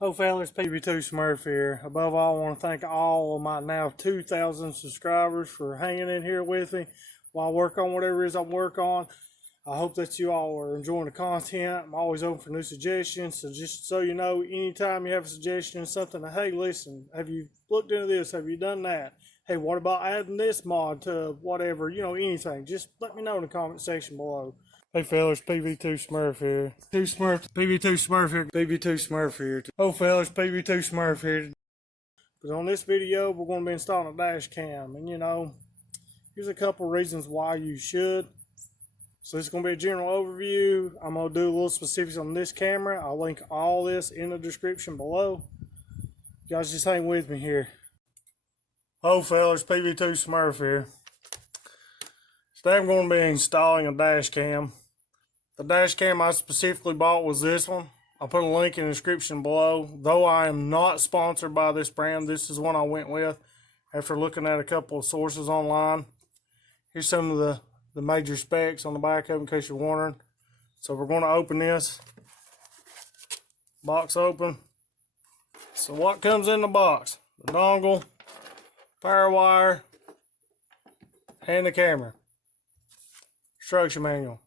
Oh fellas, PB2 Smurf here. Above all, I want to thank all of my now 2,000 subscribers for hanging in here with me while I work on whatever it is I work on. I hope that you all are enjoying the content. I'm always open for new suggestions, so just so you know, anytime you have a suggestion, something, hey listen, have you looked into this, have you done that? Hey, what about adding this mod to whatever, anything, just let me know in the comment section below. Hey fellas, PB2 Smurf here. PB2 Smurf here. PB2 Smurf here. Oh fellas, PB2 Smurf here. But on this video, we're going to be installing a dash cam. And here's a couple reasons why you should. So this is going to be a general overview. I'm going to do a little specifics on this camera. I'll link all this in the description below. You guys just hang with me here. Oh fellas, PB2 Smurf here. Today I'm going to be installing a dash cam. The dash cam I specifically bought was this one. I'll put a link in the description below. Though I am not sponsored by this brand, this is one I went with after looking at a couple of sources online. Here's some of the major specs on the back of it in case you're wondering. So we're going to open this. Box open. So what comes in the box? The dongle, power wire, and the camera. Instruction manual.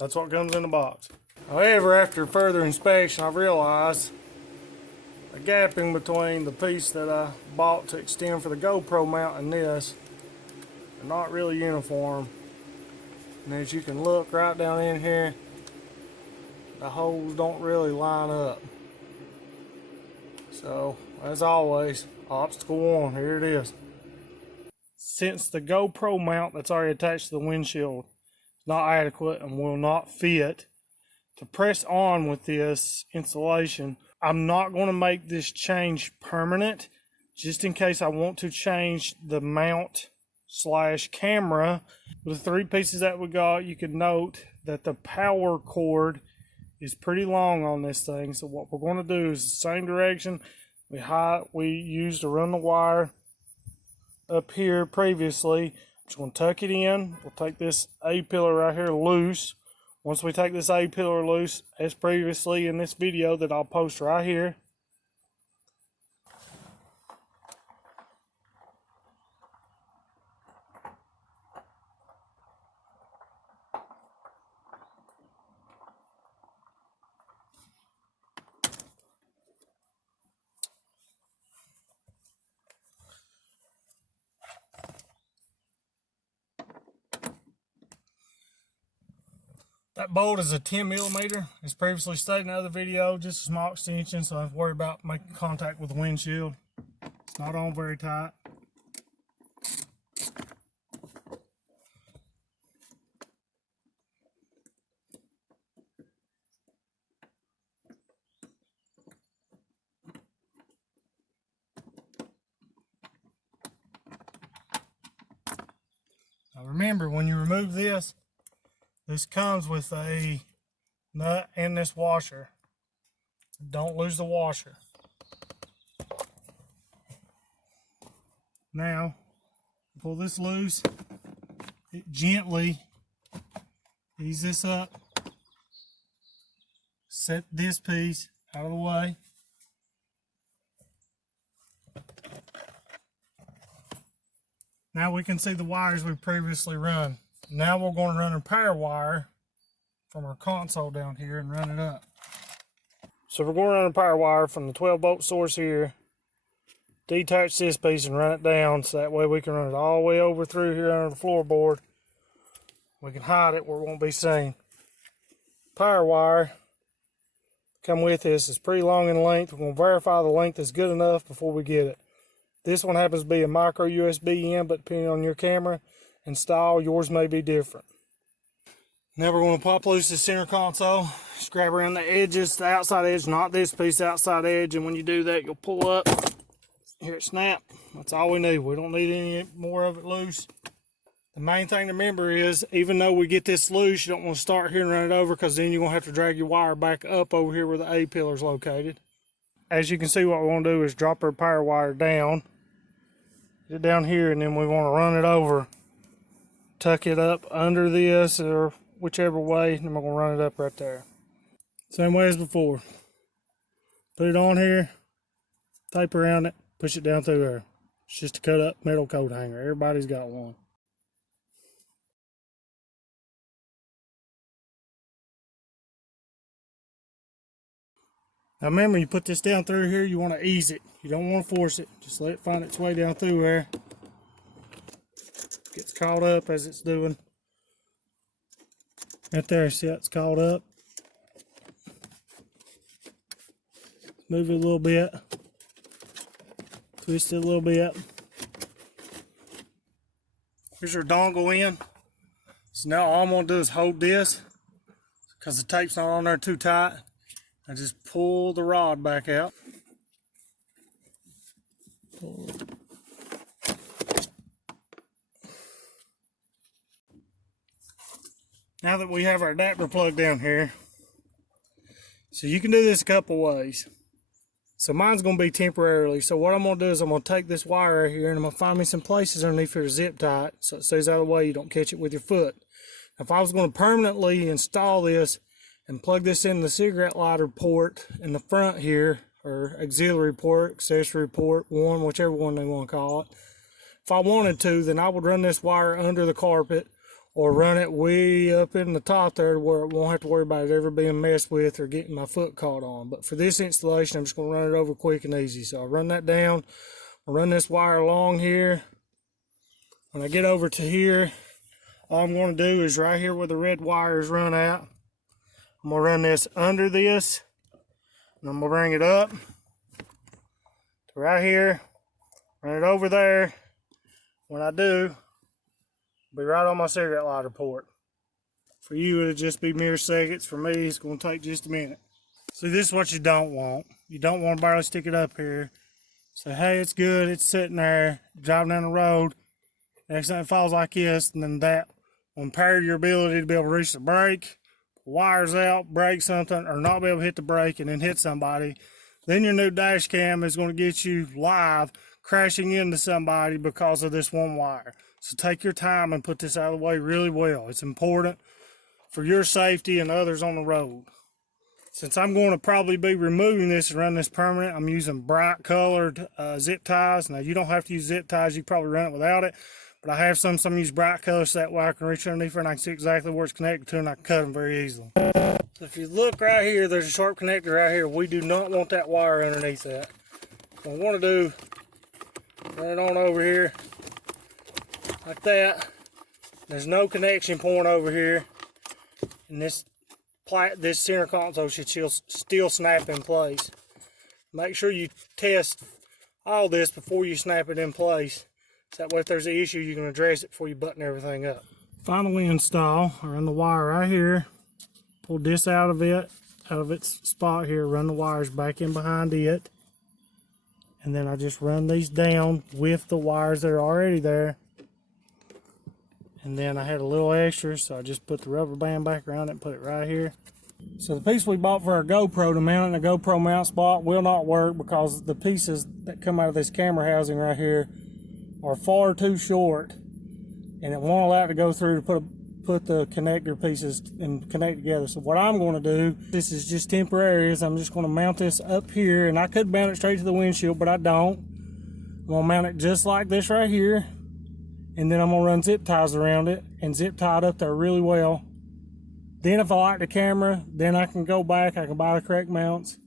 That's what comes in the box. However, after further inspection, I realized the gapping between the piece that I bought to extend for the GoPro mount and this are not really uniform. And as you can look right down in here, the holes don't really line up. So, as always, obstacle one, here it is. Since the GoPro mount that's already attached to the windshield is not adequate and will not fit to press on with this installation, I'm not going to make this change permanent, just in case I want to change the mount / camera. With the three pieces that we got, you can note that the power cord is pretty long on this thing. So what we're going to do is the same direction we used to run the wire up here previously. Just going to tuck it in. We'll take this A-pillar right here loose. Once we take this A-pillar loose, as previously in this video that I'll post right here, that bolt is a 10mm. As previously stated in another video, just a small extension, so I don't have to worry about making contact with the windshield. It's not on very tight. Now remember, when you remove this, this comes with a nut and this washer. Don't lose the washer. Now, pull this loose. Gently ease this up. Set this piece out of the way. Now we can see the wires we previously run. Now we're going to run a power wire from our console down here and run it up. So we're going to run a power wire from the 12-volt source here, detach this piece and run it down, so that way we can run it all the way over through here under the floorboard. We can hide it where it won't be seen. Power wire come with this is pretty long in length. We're going to verify the length is good enough before we get it. This one happens to be a micro USB in, but depending on your camera and style, yours may be different. Now we're going to pop loose the center console. Just grab around the edges, the outside edge, not this piece, the outside edge, and when you do that, you'll pull up. Here it snap. That's all we need. We don't need any more of it loose. The main thing to remember is, even though we get this loose, you don't want to start here and run it over, because then you're going to have to drag your wire back up over here where the A-pillar is located. As you can see, what we want to do is drop our power wire down. Get it down here, and then we want to run it over. Tuck it up under this, or whichever way, and then we're going to run it up right there. Same way as before. Put it on here, tape around it, push it down through there. It's just a cut up metal coat hanger. Everybody's got one. Now remember, you put this down through here, you want to ease it. You don't want to force it. Just let it find its way down through there. Gets caught up as it's doing. Right there, see how it's caught up? Move it a little bit. Twist it a little bit. Here's your dongle in. So now all I'm going to do is hold this because the tape's not on there too tight. I just pull the rod back out. Now that we have our adapter plugged down here, so you can do this a couple ways. So mine's going to be temporarily. So what I'm going to do is I'm going to take this wire right here and I'm going to find me some places underneath here to zip tie it so it stays out of the way, you don't catch it with your foot. If I was going to permanently install this and plug this in the cigarette lighter port in the front here, or auxiliary port, accessory port, one, whichever one they want to call it. If I wanted to, then I would run this wire under the carpet or run it way up in the top there where it won't have to worry about it ever being messed with or getting my foot caught on. But for this installation, I'm just going to run it over quick and easy. So I'll run that down. I'll run this wire along here. When I get over to here, all I'm going to do is right here where the red wires run out, I'm going to run this under this, and I'm going to bring it up to right here, run it over there. When I do, it'll be right on my cigarette lighter port. For you, it'll just be mere seconds. For me, it's going to take just a minute. See, this is what you don't want. You don't want to barely stick it up here. Say, hey, it's good, it's sitting there, driving down the road, next thing it falls like this, and then that will impair your ability to be able to reach the brake, wires out, break something, or not be able to hit the brake and then hit somebody. Then your new dash cam is going to get you live crashing into somebody because of this one wire. So take your time and put this out of the way really well. It's important for your safety and others on the road. Since I'm going to probably be removing this and run this permanent, I'm using bright colored zip ties. Now you don't have to use zip ties, you can probably run it without it. But I have some use bright colors so that way I can reach underneath it and I can see exactly where it's connected to and I can cut them very easily. So if you look right here, there's a sharp connector right here. We do not want that wire underneath that. What I want to do, run it on over here like that. There's no connection point over here. And this center console should still snap in place. Make sure you test all this before you snap it in place. So that way if there's an issue, you can address it before you button everything up. Finally install, I run the wire right here, pull this out of its spot here, run the wires back in behind it, and then I just run these down with the wires that are already there. And then I had a little extra, so I just put the rubber band back around it and put it right here. So the piece we bought for our GoPro to mount in a GoPro mount spot will not work because the pieces that come out of this camera housing right here are far too short, and it won't allow it to go through to put the connector pieces and connect together. So what I'm going to do, this is just temporary, is I'm just going to mount this up here, and I could mount it straight to the windshield, but I don't. I'm going to mount it just like this right here, and then I'm going to run zip ties around it and zip tie it up there really well. Then if I like the camera, then I can go back, I can buy the correct mounts.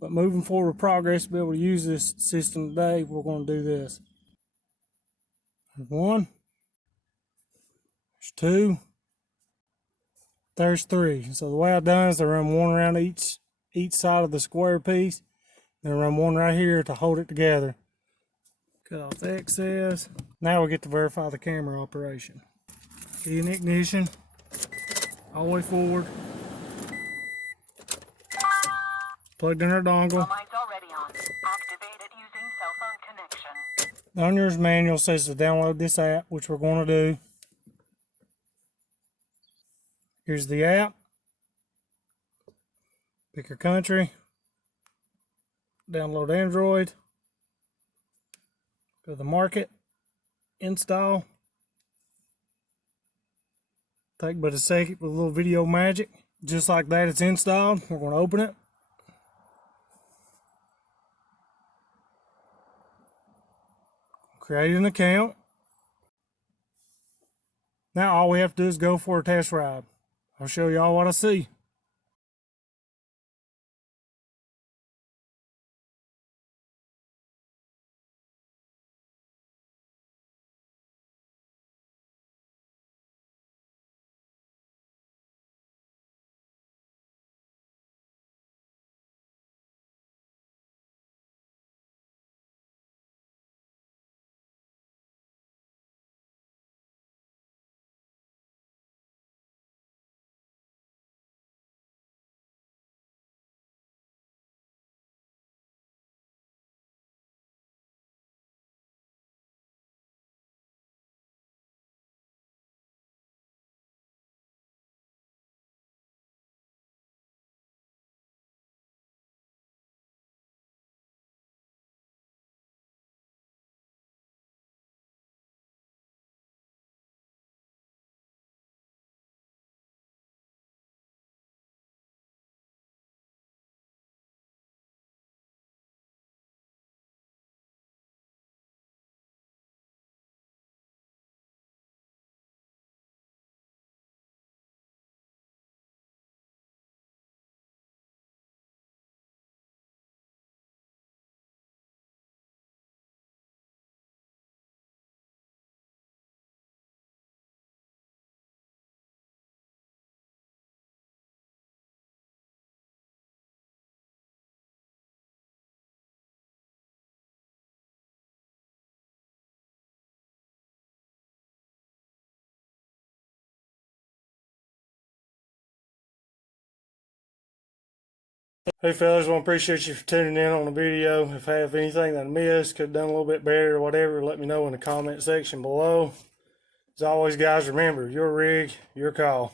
But moving forward with progress, to be able to use this system today, we're going to do this. There's one, there's two, there's three. So the way I've done is I run one around each side of the square piece, then I run one right here to hold it together. Cut off the excess. Now we get to verify the camera operation. Key in ignition, all the way forward. Plugged in our dongle. The owner's manual says to download this app, which we're going to do. Here's the app. Pick your country. Download Android. Go to the market. Install. Take but a second with a little video magic. Just like that, it's installed. We're going to open it. create an account. Now all we have to do is go for a test ride. I'll show y'all what I see. Hey fellas, I appreciate you for tuning in on the video. If I have anything that I missed, could have done a little bit better or whatever, let me know in the comment section below. As always, guys, remember, your rig, your call.